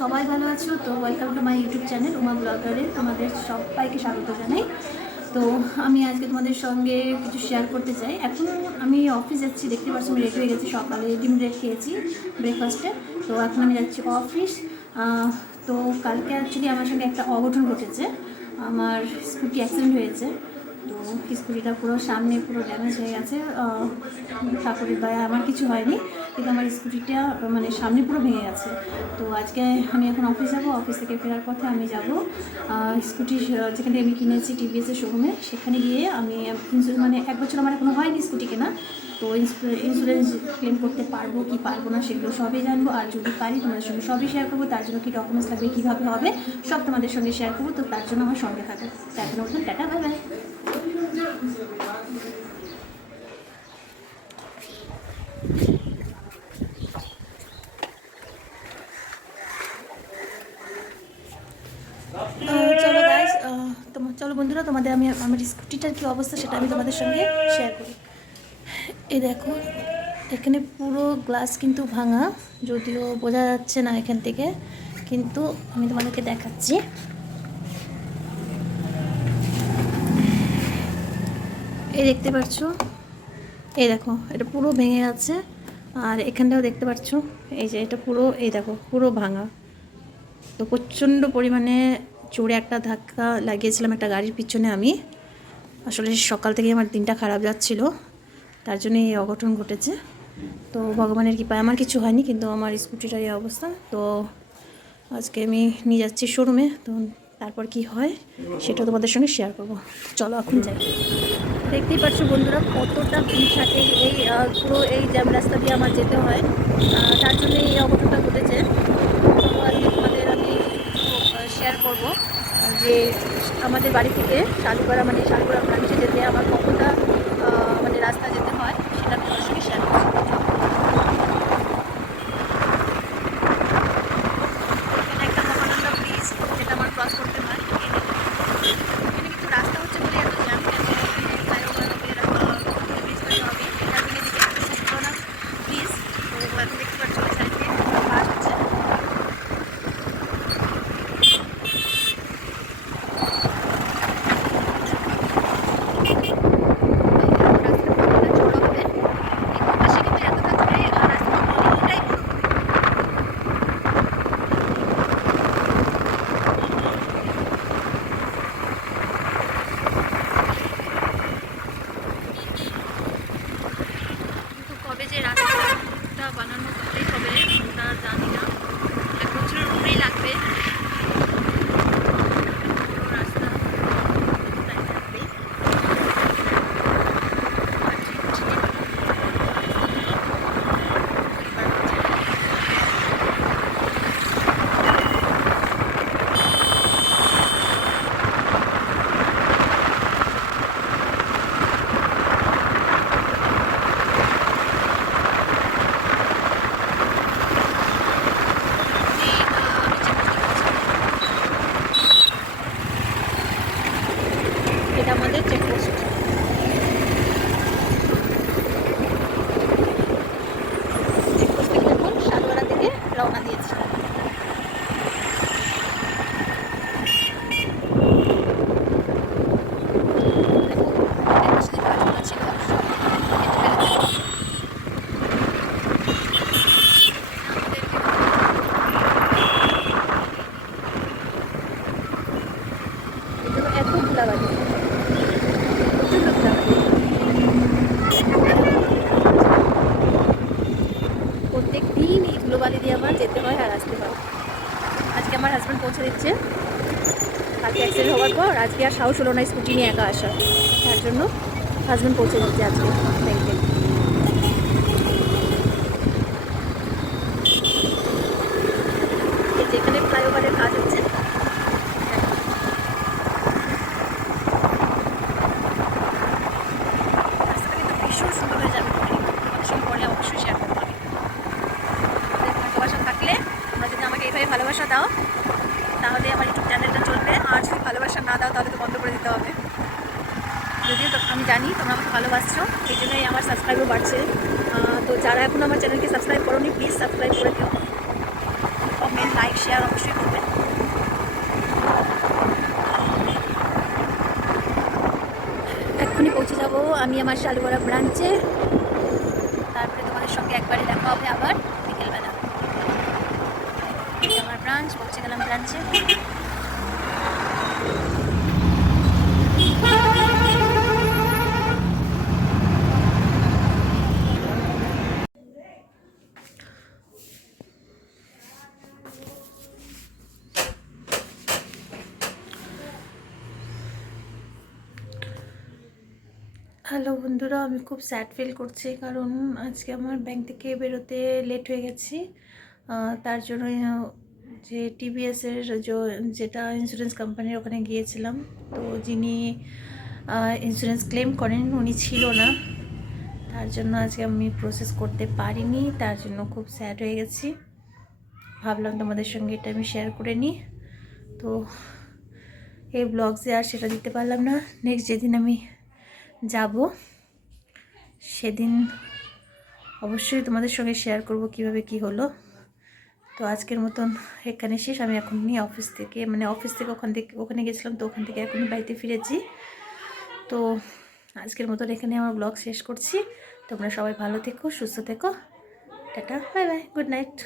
সবাই ভালো আছো তো? Welcome to my YouTube channel Uma ব্লগারে তোমাদের সবাইকে স্বাগত জানাই। তো আমি আজকে তোমাদের সঙ্গে কিছু শেয়ার করতে চাই। এখন আমি অফিস যাচ্ছি, দেখতে পাচ্ছি আমি রেডি হয়ে গেছি, সকালে ডিম ব্রেড খেয়েছি ব্রেকফাস্টে। তো এখন আমি যাচ্ছি অফিস। তো কালকে অ্যাকচুয়ালি আমার সঙ্গে একটা অঘটন ঘটেছে। আমার স্কুটি অ্যাক্সিডেন্ট হয়েছে। তো স্কুটিটা পুরো সামনে পুরো ড্যামেজ হয়ে গেছে। ঠাকুরের দয়া আমার কিছু হয়নি, কিন্তু আমার স্কুটিটা মানে সামনে পুরো ভেঙে গেছে। তো আজকে আমি এখন অফিস যাবো, অফিস থেকে ফেরার পথে আমি যাব স্কুটি যেখান থেকে আমি কিনেছি টিভিএসের শোরুমে, সেখানে গিয়ে আমি মানে 1 বছর আমার এখনো হয়নি স্কুটি কেনা। তো ইন্স্যুরেন্স ক্লেম করতে পারবো কি পারবো না সেগুলো সবই জানবো, আর যদি পারি তোমাদের সঙ্গে সবই শেয়ার করবো। তার জন্য কী ডকুমেন্টস লাগবে, কীভাবে হবে, সব তোমাদের সঙ্গে শেয়ার করবো। তো তার জন্য আমার সঙ্গে থাকবে। তার জন্য বলুন টাটা, বাই বাই। চলো গাইস, চলো বন্ধুরা, তোমাদের আমি আমার স্কুটিটার কী অবস্থা সেটা আমি তোমাদের সঙ্গে শেয়ার করি। এই দেখো, এখানে পুরো গ্লাস কিন্তু ভাঙা, যদিও বোঝা যাচ্ছে না এখান থেকে, কিন্তু আমি তোমাদেরকে দেখাচ্ছি। এই দেখতে পাচ্ছ, এই দেখো এটা পুরো ভেঙে আছে। আর এখানটাও দেখতে পাচ্ছ, এই যে এটা পুরো, এই দেখো পুরো ভাঙা। তো প্রচণ্ড পরিমাণে জোরে একটা ধাক্কা লাগিয়েছিলাম একটা গাড়ির পিছনে আমি। আসলে সকাল থেকে আমার দিনটা খারাপ যাচ্ছিল, তার জন্য এই অঘটন ঘটেছে। তো ভগবানের কৃপায় আমার কিছু হয়নি, কিন্তু আমার স্কুটিটার এই অবস্থা। তো আজকে আমি নিয়ে যাচ্ছি শোরুমে, তো তারপর কি হয় সেটা তোমাদের সঙ্গে শেয়ার করবো। চলো এখন যাই। দেখতেই পাচ্ছ বন্ধুরা কতটা ভিড় থাকে এই পুরো এই জ্যাম রাস্তা দিয়ে আমার যেতে হয়, তার জন্য এই অঘটনটা ঘটেছে। তো আজকে তোমাদের আমি শেয়ার করবো যে আমাদের বাড়ি থেকে শালুপাড়া মানে শালুপাড়া ব্রাঞ্চে যেতে আমার কতটা মানে রাস্তা যেতে হয় সেটা আমি তোমাদের সঙ্গে শেয়ার করছি। এখানে একটা মহানন্দা ব্রিজ যেটা আমার ক্রস করতে হয়। এখানে কিন্তু রাস্তা হচ্ছে বলে এত জ্যাম ফ্লাইওভার হবে, ব্রিজ তৈরি হবে, এটা দিকে ব্রিজ। তো এখন দেখতে পাচ্ছ ওই সাইড দিয়ে কাজ হচ্ছে। কবে যে রাস্তাটা বানানো কমপ্লিট হবে ওটা জানি না, 1 বছরের উপরেই লাগবে। পুরো রাস্তা থাকবে। এটা আমাদের চেকপোস্ট। চেকপোস্ট থেকে এখন শালুয়ারা থেকে রওনা দিয়েছি। এত ধুলাবালি, প্রচণ্ড ধুলাবালি। প্রত্যেক দিন এই ধুলোবালি দিয়ে আমার যেতে হয় আর আসতে হয়। আজকে আমার হাজব্যান্ড পৌঁছে দিচ্ছে। কালকে অ্যাক্সিডেন্ট হওয়ার পর আজকে আর সাহস হলো না স্কুটি নিয়ে একা আসা, তার জন্য হাজব্যান্ড পৌঁছে দিচ্ছে আজকে ব্যাংকে। এই যেখানে ফ্লাইওভারের কাজ হচ্ছে, রাস্তাটা কিন্তু ভীষণ সুন্দর হয়ে যাবে। তোমাদের সঙ্গে পরে অবশ্যই শেয়ার করবো আমি। ভালোবাসা থাকলে তোমরা যদি আমাকে এইভাবে ভালোবাসা দাও তাহলে আমার ইউটিউব চ্যানেলটা চলবে, আর যদি ভালোবাসা না দাও তাহলে তো বন্ধ করে দিতে হবে। যদিও তো আমি জানি তোমরা আমাকে ভালোবাসছো, এই জন্যই আমার সাবস্ক্রাইবও বাড়ছে। তো যারা এখন আমার চ্যানেলকে সাবস্ক্রাইব করোনি প্লিজ সাবস্ক্রাইব করে দিও, কমেন্ট লাইক শেয়ার অবশ্যই করবেন। এক্ষুনি পৌঁছে যাব আমি আমার শালুগড়া ব্রাঞ্চে, তারপরে তোমাদের সঙ্গে একবারে দেখা হবে আবার বিকেলবেলা। আমার ব্রাঞ্চ, পৌঁছে গেলাম ব্রাঞ্চে। হ্যালো বন্ধুরা, আমি খুব স্যাড ফিল করছি কারণ আজকে আমার ব্যাংক থেকে বেরোতে লেট হয়ে গেছি। তার জন্য যে টিভিএসের যেটা ইন্স্যুরেন্স কোম্পানির ওখানে গিয়েছিলাম, তো যিনি ইন্স্যুরেন্স ক্লেম করেন উনি ছিল না, তার জন্য আজকে আমি প্রসেস করতে পারিনি। তার জন্য খুব স্যাড হয়ে গেছি। ভাবলাম তোমাদের সঙ্গে এটা আমি শেয়ার করে নিই। তো এই ব্লগসে আর সেটা দিতে পারলাম না। নেক্সট যেদিন আমি যাব সেদিন অবশ্যই তোমাদের সঙ্গে শেয়ার করব কিভাবে কি হলো। তো আজকের মতন এখানে শেষ। আমি এখনই অফিস থেকে ওখানে গেছিলাম, তো ওখান থেকে এখনই বাড়িতে ফিরেছি। তো আজকের মতন এখানে আমার ব্লগ শেষ করছি। তোমরা সবাই ভালো থেকো, সুস্থ থেকো। Tata, bye bye, good night.